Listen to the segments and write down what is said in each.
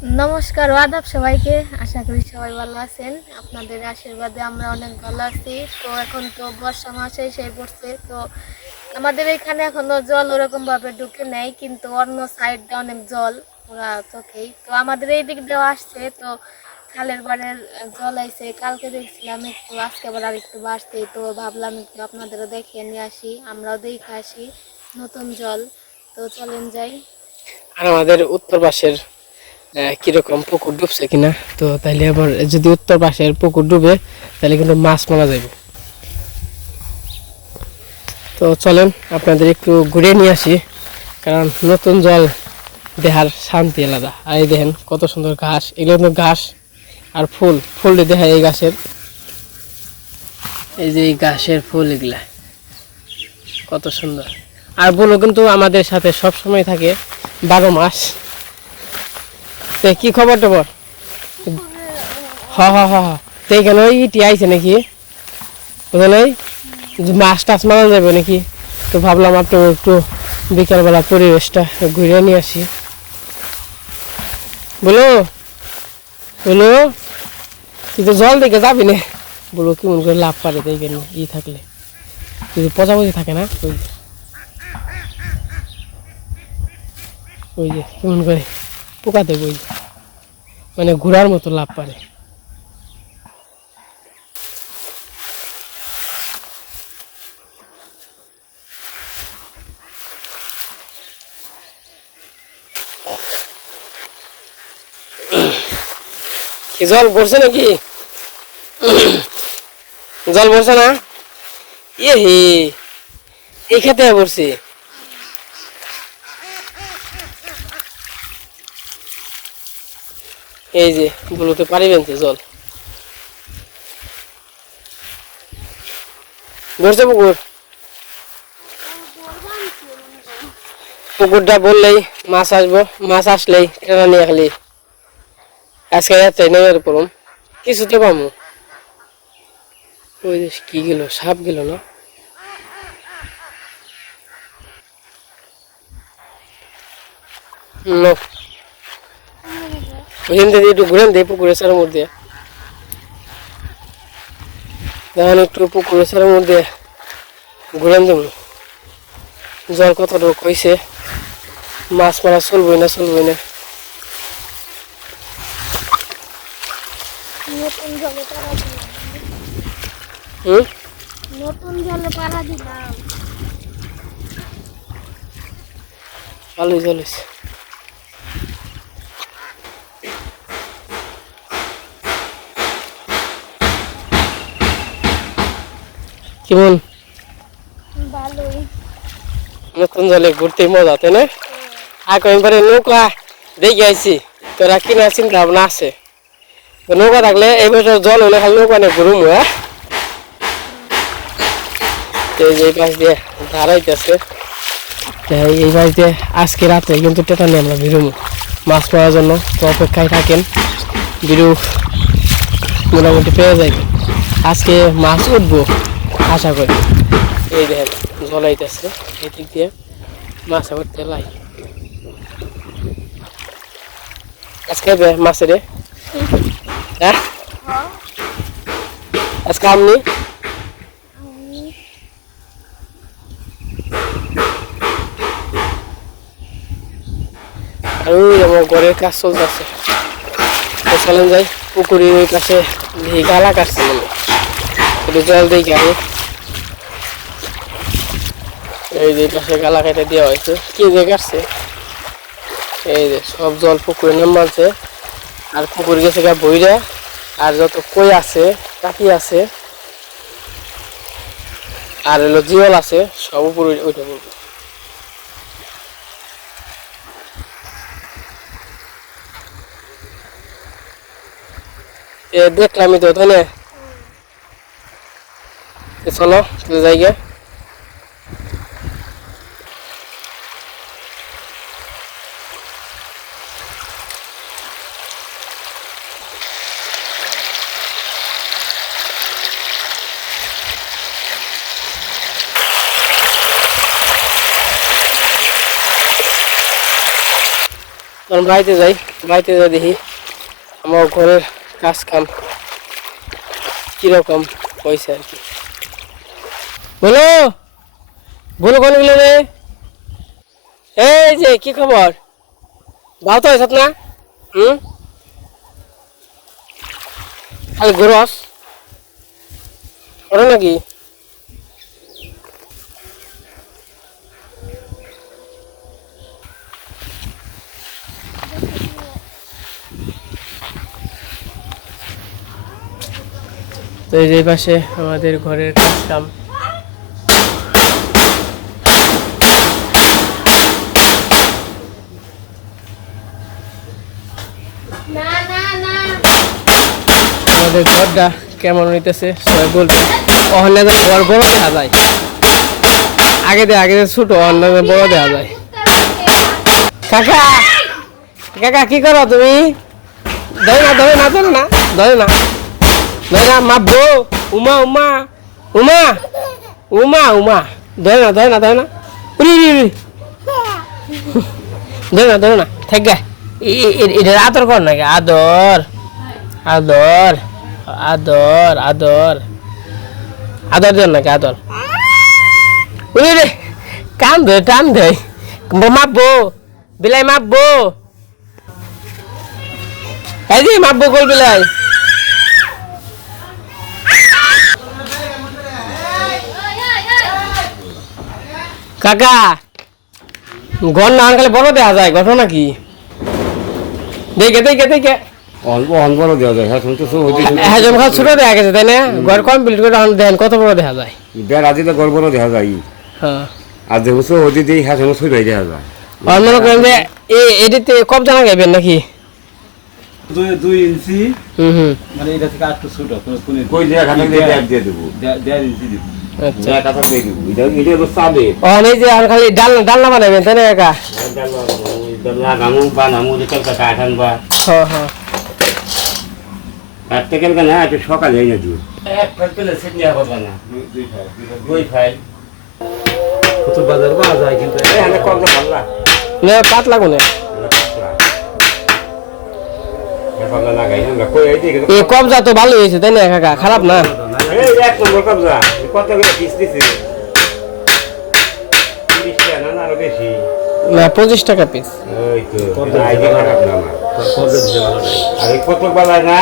নমস্কার আদাব সবাইকে। আশা করি সবাই ভালো আছেন। আপনাদের আশীর্বাদে আমরা অনেক ভালো আছি। তো এখন তো বর্ষা মাসে সেই পড়ছে। তো আমাদের এখানে এখনও জল ওরকম ভাবে ঢুকে নেই, কিন্তু অন্য সাইডটা অনেক জল পুরা চোখেই। তো আমাদের এই দিক দিয়েও আসছে। তো খালের বাড়ির জল আইছে। কালকে দেখছিলাম একটু, আজকে আবার আর একটু বাড়ছে। তো ভাবলাম একটু আপনাদেরও দেখিয়ে নিয়ে আসি। আমরাও দেখে আসি নতুন জল। তো চলেন যাই। আর আমাদের উত্তর পাশের কীরকম পুকুর ডুবছে কিনা? তো তাইলে আবার যদি উত্তর পাশের পুকুর ডুবে তাহলে কিন্তু মাছ মারা যাবে তো চলেন, আপনাদের একটু ঘুরে নিয়ে আসি, কারণ নতুন জল দেহার শান্তি আলাদা। আর এই দেখেন কত সুন্দর ঘাস, এগুলো কিন্তু ঘাস আর ফুল। ফুল দেখা এই গাছের, এই যে এই ঘাসের ফুল এগুলা, কত সুন্দর। আর বলো কিন্তু আমাদের সাথে সব সময় থাকে বারো মাস। তে, কি খবর টবর হ হ হ তো ওই ইটি আইছে নাকি? মাছ টাছ মারা যাবে নাকি? তো ভাবলাম আপনার একটু বিকালবেলা পরিবেশটা ঘুরে নিয়ে আসি বলো বলো, তুই তো জল দেখে যাবি না? বলো কেমন করে লাভ পারে তাই কেন, ই থাকলে। যদি পচাপচি থাকে না ওই যে। ওই যে কেমন করে পোকা দেবো মানে ঘোড়ার মতো লাভ পারে। জল পড়ছে নাকি? জল পড়ছে না? ইয়ে হে, এই খেতে পড়ছে। এই যে বলতে পারিবেন তো জল ধরছে পুকুর? পুকুরটা বললেই মাছ আসব, মাছ আসলেই টেনা নিয়ে খালি আজকে রাত্রে নেমে পড়ুম, কিছুতে পামু। ওই কি গেল, সাপ গেল না? নো। ওইখান থেকে একটু ঘুরেন দিয়ে পুকুরের সারের মধ্যে। এখন একটু পুকুরের সারের মধ্যে ঘুরেন দেবো জল কতটুকু হয়েছে মাছ মারা চলবই না চলবই না। হুম? নতুন জলে পাড়া দিলাম। ভালোই জল হয়েছে কেমন নতুন জলে ঘুরতে মজা তাই না? আর কয়েকবারে নৌকা দেখে আইছি তোরা কিনা চিন্তা ভাবনা আছে। নৌকা থাকলে এই বছর জল হলে খালি নৌকা নিয়ে ঘুরুম হ্যাঁ? এই পাশ দিয়ে ধারাইতেছে এই পাশ দিয়ে আজকে রাতে কিন্তু টেটা নিয়ে আমরা বেরোম। মাছ পাওয়ার জন্য তো অপেক্ষায় থাকেন। বিরু মোটামুটি পেয়ে যাবে আজকে মাছ উঠবো। আশা করি। এই দেখেন জলাইতেছে এই দিক দিয়ে, মাছ আবার তেলাই। আজকে বে মাছেরে? হ্যাঁ? আজকে আমনি? আমার ঘরের কাজ চলতেছে। চলেন যাই, পুকুরের ওই দেখি গালা কাটছে মনে। জল দিয়ে গাড়ি। এই যে পাশে গালা কেটে দেওয়া হয়েছে। দিয়ে কাটছে? এই যে সব জল পুকুরে নামাচ্ছে আর পুকুর গেছে গা বইরা। আর যত কই আছে কাটি আছে, আর হলো জিওল আছে, সব উপরে ওইটা দেখলামই তো চলো জায়গায়। কারণ বাড়িতে যাই বাড়িতে যাই দেখি আমার ঘরের কাজ কাম কীরকম হয়েছে আর কি। বলো। বলো কোন গেলে রে। এই যে, কি খবর? ভালো তো হয়েছ না? হুম? খালি গরস ওটা নাকি? তো এই পাশে আমাদের ঘরের কাজ আমাদের ঘরটা কেমন হইতেছে, সবাই বলবে। অহন্য ঘর বড় দেখা যায়। আগে দে আগে ছোট অহন্য বড় দেখা যায়। কাকা কাকা, কি করো তুমি? ধরে না ধরে না ধরে না ধরে না। ধরে না মাপবো উমা উমা উমা উমা উমা। ধরে না ধরে না ধরে না। উরি উরি ধরে না ধরে না, থাক গে। এটা আদর কর নাকি আদর আদর। আদর আদর। আদর দেন নাকি? আদর। উরি রে কান ধরে টান ধরে মাপবো বিলাই মাপবো এই মাপবো গোল বিলাই। কাকা, ঘর না আনকালে বড় দেখা যায়, ঘটনা কি? দেখে দেখে দেখে। অনবরও দেওয়া যায়। হ্যাঁ শুনতে হ্যাঁ ছোট দেখা গেছে তাই না? ঘর কমপ্লিট করে এখন দেন কত বড় দেখা যায়? বেড় আজি তো দেখা যায়। হ্যাঁ। আর দেখো শুরু হতে দিই হ্যাঁ শুনে শুরু দেখা যায়। আর মনে করেন যে এ এটিতে কব জানা গাইবেন নাকি? দুই দুই ইঞ্চি। হুম হুম। মানে এটা থেকে একটু ছোট কোনো কোনো কই দিয়ে খাতা দিয়ে দিয়ে দেবো। দেড় দেড় ইঞ্চি দিব। আচ্ছা। ব্যাগ দিয়ে দেবো। এটা এটা হলো সাবে ও এই যে আর খালি ডাল ডালনা বানাবেন তাই না একা? লাগামু বা নামু যে কালকা কাঠান বা হ্যাঁ হ্যাঁ। কাটতে গেলে না একটু সকালে এনে দিও। এক ফাইল পেলে সেট নেওয়া না। দুই ফাইল বাজার পাওয়া যায় কিন্তু এই হাতে কম ভালো না লাগো না এখন না গাই না কই এই দিকে। এই কবজা তো ভালো হয়েছে তাই না কাকা? খারাপ না? এই এক নম্বর কবজা। কত করে পিস দিছি? না না আরও বেশি? না পঁচিশ টাকা পিস ওই তো খারাপ না ভালো আর কত বেলা না?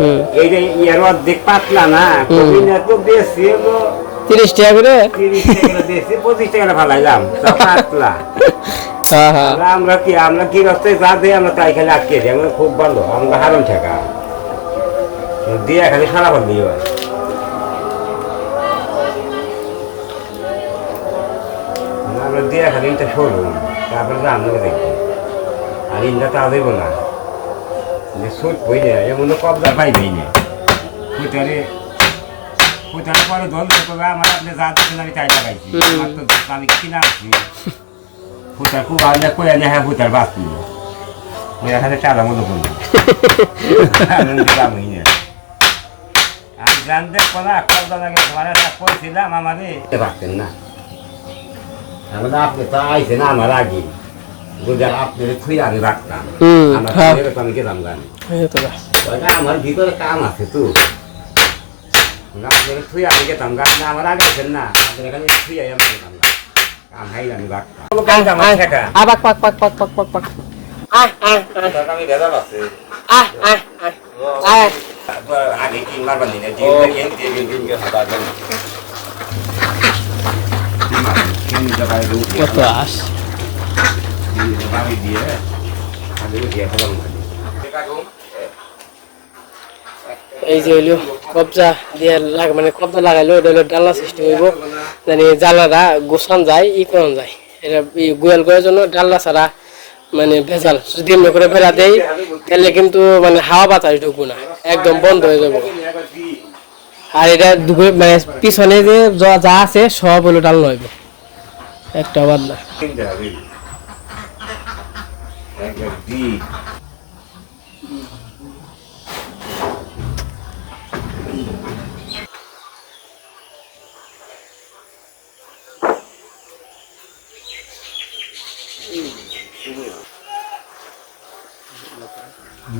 হুম এই যে ইয়ার অর্ধেক পাতলা না কবি না তো বেশি হলো তিরিশ টাকা করে? তিরিশ টাকা বেশি পঁচিশ টাকা ফালাইলাম পাতলা। হ্যাঁ হ্যাঁ। আমরা কি আমরা কি রাস্তায় যা দিই আমরা তাই খালি আটকে দিই আমরা খুব ভালো আমরা হারাম ঠেকা। দিয়ে খালি সারা ভালো দিয়ে আমরা দিয়ে খালি এটা সরু তারপরে আমরা দেখব। আর ইন্দা তা দেব না। সুট বই না এমন কবজা পাইবেই না ফুটারে ফুটারে পরে দল করবে আমার আপনি যা দেখছেন আমি তাই লাগাইছি। আমার তো আমি কিনা আছি। ফুটার খুব আগে কই আনে হ্যাঁ ফুটার বাঁচি ওই এখানে চালা মতো করল আমি না। আর জানতে কোনা লাগে তোমার একটা কইছিলাম আমারে। পারতেন না। আমরা আপনি তো আইসেন আমার আগে। যদি আপনি খুঁজে আমি রাখতাম হুম, আমার হ্যাঁ। এরকম আমি গেলাম গান এই তো না। ওইটা আমার ভিতরে কাম আছে তো আপনার থুই আমি গেতাম গাছ না আমার আগে আছেন না আপনার এখানে থুই আমি গেতাম না কাম হাই আমি রাখতাম আয়, আয়, আয়, বাক, বাক, বাক, বাক, বাক, বাক, বাক। আয়, আয়, আয়, আমি ভেজাল আছে আয়, আয়, আয়, আয়। আগে তিন মারবার দিনে দিন দিন দিন দিন দিন হাতা দেন কত আস এই যে হইল কবজা দিয়ে মানে কবজা লাগাইলো, এটা হলো ডালা সৃষ্টি হইব। জানি জানালা গোছান যায়, ই করন যায়। এটা গোয়াল করার জন্য ডাল্লা ছাড়া মানে ভেজাল। যদি এমনি করে ফেরা দেয় তাহলে কিন্তু মানে হাওয়া বাতাস ঢুকবো না। একদম বন্ধ হয়ে যাব। আর এটা দুপুরে মানে পিছনে যে যা আছে, সব হলো ডাল হইব। একটা বাদ না কিনতে হবে একবার দি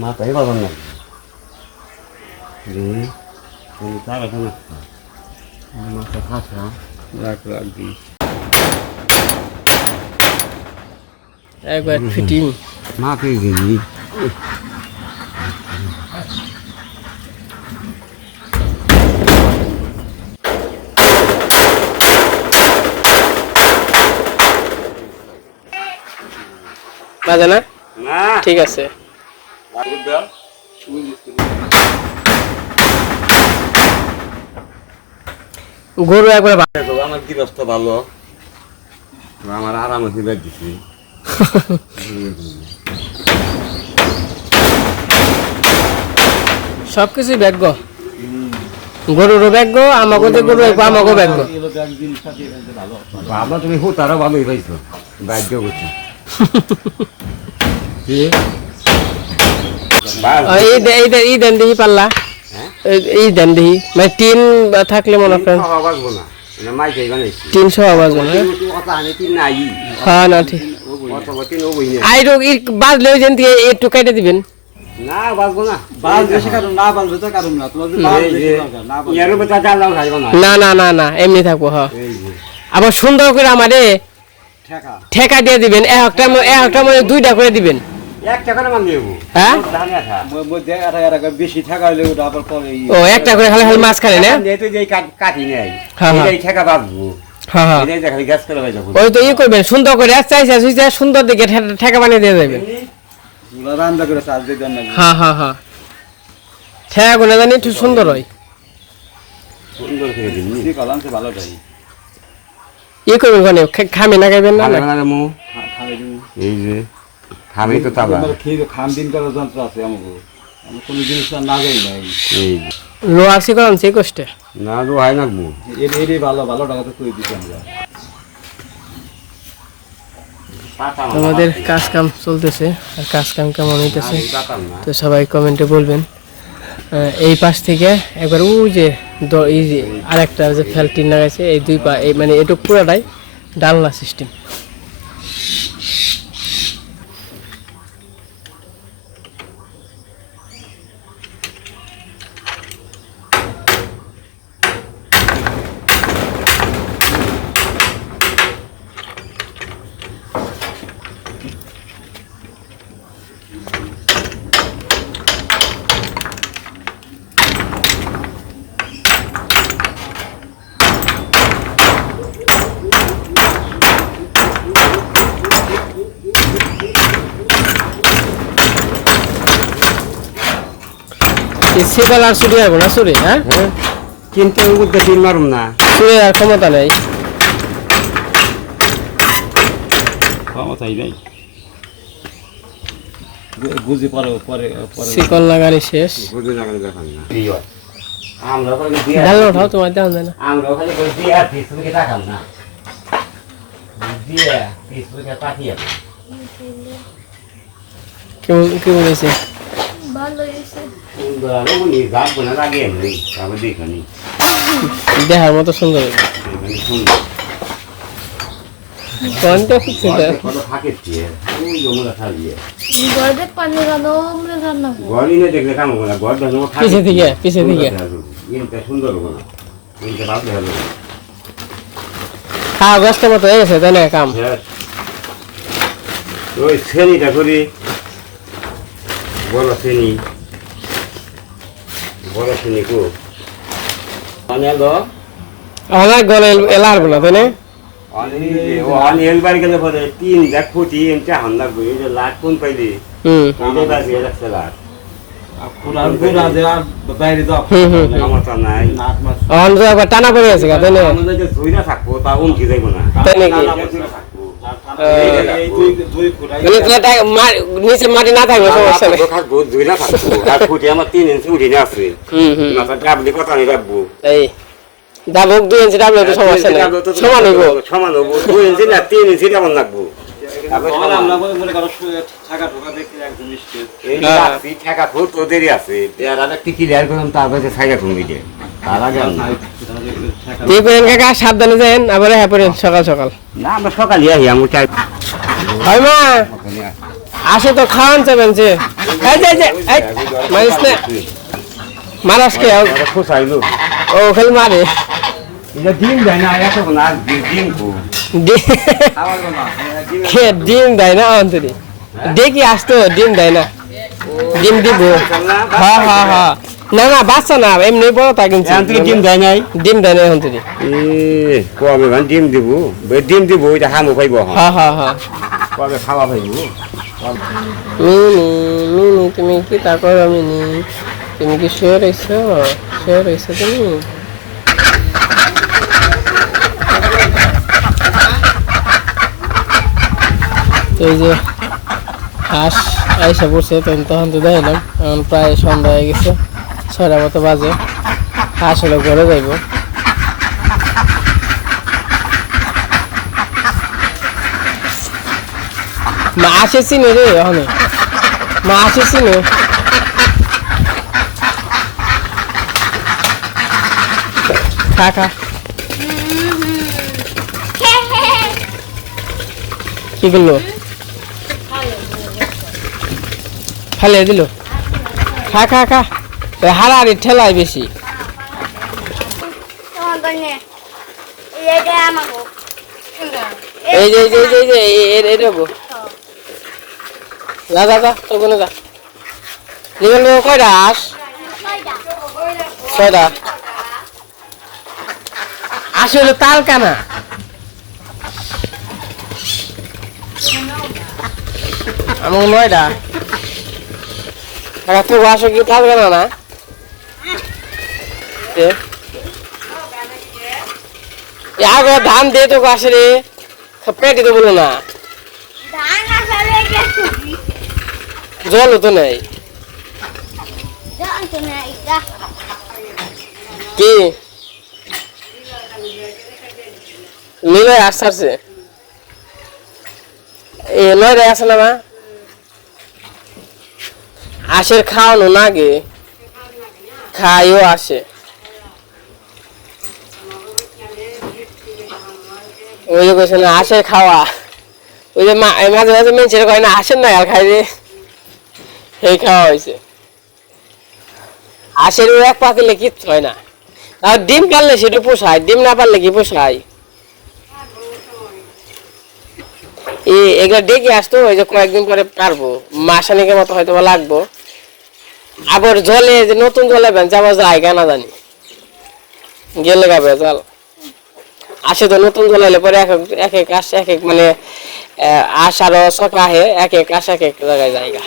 মাথায় বাজার না রে তুমি তার এখন মাথা খাসা রাখ রাখ দিই একবার ফিটিং গেলি। বাজে না। ঠিক আছে। গরু একবার আমার গৃহস্থ ভালো। আমার আরাম আছে বেদ দিছি সবকিছুই ব্যাগ্য গরুরও ব্যাগ্য আমাকে তো গরু একবার সাথে ভালো বাবা তুমি হুতারও ভালোই পাইছো বাধ্য করছি? এই দে- এই দে- এই দেন দেখি পাল্লা হ্যাঁ? এই- এই দেন দেখি মানে টিন থাকলে মনে করেন তিনশো আওয়াজ হ্যাঁ না ঠিক না আইরো বাজলে ওই যেন থেকে একটু কেটে দিবেন। না না না না না না। না না না না এমনি থাকব যে। আবার সুন্দর করে আমারে ঠেকা। ঠেকা দিয়ে দিবেন এক একটা এক একটা মানে দুইটা করে দিবেন। মান হ্যাঁ? একটা করে খালি খালি মাঝখানে না? যেহেতু যে কাট- কাটি নেই হ্যাঁ, হ্যাঁ। এই ঠেকা বাঁচবো এটাই দেখালি গ্যাস করে বাইরে ওই তো ই করবেন সুন্দর করে আস্তে আস্তে সুন্দর দিকে ঠেকা বানিয়ে দিয়ে দেবেন। করে চার্জ দিয়ে দেন না হ্যাঁ হ্যাঁ হ্যাঁ ঠেকা গুলো জানি একটু সুন্দর হয়। ই করবেন ওখানে খামে না খাইবেন না? ভালো না না মু খা- খাবে তুমি এই যে খামি তো তাবা খাম দিন করার যন্ত্র আছে আমাকে আমি কোনো জিনিস আর না যাই নাই এই যে। লো আসি করান সেই কষ্টে? না তো হয় না এর এরই ভালো ভালো টাকা তো করে দিচ্ছি আমরা। আমাদের কাজ কাম চলতেছে আর কাজ কাম কেমন হইতেছে? তো সবাই কমেন্টে বলবেন। এই পাশ থেকে একবার ওই যে এই যে আরেকটা যে ফ্যালটিন লাগাইছে এই দুই পা এই মানে এটুক পুরাটাই ডালনা সিস্টেম সেকাল আর চুরি আসব না চুরি হ্যাঁ? হ্যাঁ। কিন্তু উদ্দে তিন মারুম না। চুরি আর ক্ষমতা নেই। ক্ষমতাই নাই। বুঝি পরে পরে পরে শিকল লাগানি শেষ। বুঝে না। দেখান না আমরা ওখানে দিয়া ডাল ওঠাও তোমার দেওয়া না। আমরা ওখানে করে দিয়া ফেসবুকে দেখাম না। দিয়া ফেসবুকে পাঠিয়ে কেমন কি বলেছে দেখার মতো সুন্দর কোনটা খুব সুন্দর পিছে থেকে, পিছে থেকে। হ্যাঁ মতো হয়ে গেছে তাই না কাম হ্যাঁ। ওই শ্রেণীটা করি বড় শ্রেণি বড় শ্রেণি কো? এলো আমার গলে এলার বলা তাই না? গেলে হুম। ক্ষমতা নাই। নাক মাস অন তো একবার টানা পড়ে ধুইরা থাকব তা উমকি যাইব না। নিচে মাটি না থাকবে ইঞ্চি হুম মাথা ডাবলি কথা আমি এই ডাবুক দুই ইঞ্চি ডাবলে তো সমস্যা নেই। সমান হইব। সমান হইব দুই ইঞ্চি না তিন ইঞ্চি কেমন লাগবো। সাবধানে যান আবার হ্যাঁ পড়েন সকাল সকাল। না আমরা সকালে আহি আমি চাই হয় মা আসি। আসে তো খাওয়ান চাবেন যে। এই যে এই যে এই মারাস কে? ও খালি মারে। ডিম দেয় না এত না ডিম দেয় না অন্তরি দেখি আসতো ডিম দেয় না। ডিম দিব। হ্যাঁ হ্যাঁ হ্যাঁ না না বাচ্চা না এমনি বড় তা থেকে ডিম দেয় নাই। ডিম দেয় না অন্তরি কবে মানে ডিম দিব। ডিম দিব এটা হামু পাইব হ্যাঁ হ্যাঁ হ্যাঁ কবে খাওয়া পাইব মিনি মিনি তুমি কি তা করো মিনি? তুমি কি শুয়ে রয়েছো শুয়ে রয়েছো তুমি? তো এই যে হাঁস আইসা পড়ছে তখন তখন তো দেখালাম এখন প্রায় সন্ধ্যা হয়ে গেছে, ছয়টা মতো বাজে। হাঁস হলো ঘরে যাইব। মা আসে চিনে রে ওখানে মা আসে চিনে খা খা। কি করল? ফেলে দিল। খা খা খা। হারাহারি ঠেলায় বেশি। এই যে এই যে এই যে, এই এই- দেবো যা যা যা তোর বোনে যা নিবেন কয়টা আস? ছয়টা। আসলে তাল কানা আমার নয়টা। আর তো আসো কি কানা না? এ? আগে ধান দিয়ে তো আসে রে পেটে তো বলো না। গেছে জলও তো নেই। না কি? মিলে আসছে এ নয় রে আসে না মা? আশের খাওয়ানো না গে খাইও আসে। ওই যে কইছে না, আশের খাওয়া। ওই যে মা- মাঝে মাঝে মেনছের কয় না, আসেন না আর খাই রে সেই খাওয়া হয়েছে ওই এক পাতিলে কিচ্ছু হয় না। আর ডিম পারলে সেটা পোষায়, ডিম না পারলে কি পোষায়? এগুলো ডেকে আসতো, ওই যে কয়েকদিন পরে পারব। মাসানিকের মতো হয়তো লাগবো। আবার জলে যে নতুন জলে ভেন যাব যায় না জানি। গেলে গাবে জল আসে তো নতুন জল এলে পরে এক এক- এক আস এক এক মানে আহ, আস আরও সকা আহে এক এক আস এক এক জায়গায় জায়গা।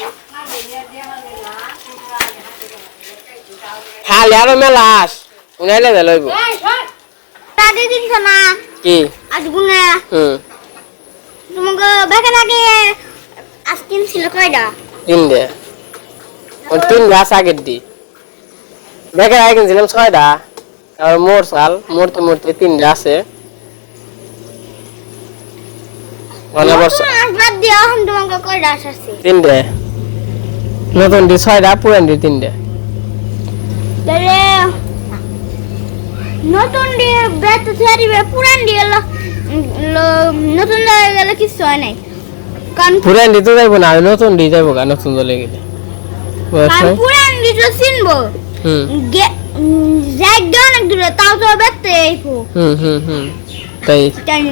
খালি আরও মেলা আস উনাইলে না কি? আজ গুনে। হুম। তোমাকে বেকার আগে আজ কিনছিল কয়টা? তিন দে ওই তিন গাছ আগের দি। দেখে আগে কিনছিলাম ছয়টা আর মোর সাল মরতে মরতে তিনটা আছে। মানে তিনটে। নতুন দি ছয়টা পুরান দি তিনটে। নতুন দিয়ে বেত পুরান দিয়ে ল- নতুন দিয়ে গেলে কিছু হয় নাই। কারণ পুরান দি তো যাইবো না নতুন দি যাইবো গা নতুন দলে গেলে। হুম। গে- উম, জায়গা অনেক দূরে তাও তো বেতে এইপো হুম হুম হুম। তাই? জানি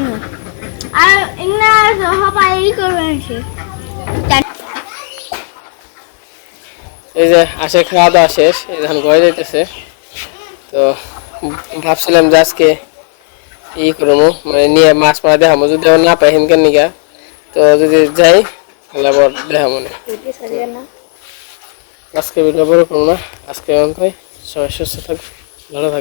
আর ইংলিশ হপাই ই করবে সে এই যে আসে খাওয়া দাওয়া শেষ এখন ঘরে যাইতেছে। তো ভাবছিলাম যে আজকে ই করব মানে নিয়ে মাছ মারা দেখাবো যদি আবার না পাই হিনকার নিকা। তো যদি যাই তাহলে আবার দেখাবো না। আজকে ভিডিও বড় করব না। আজকে অঙ্কায় সবাই সুস্থ থাকবে ভালো থাকবে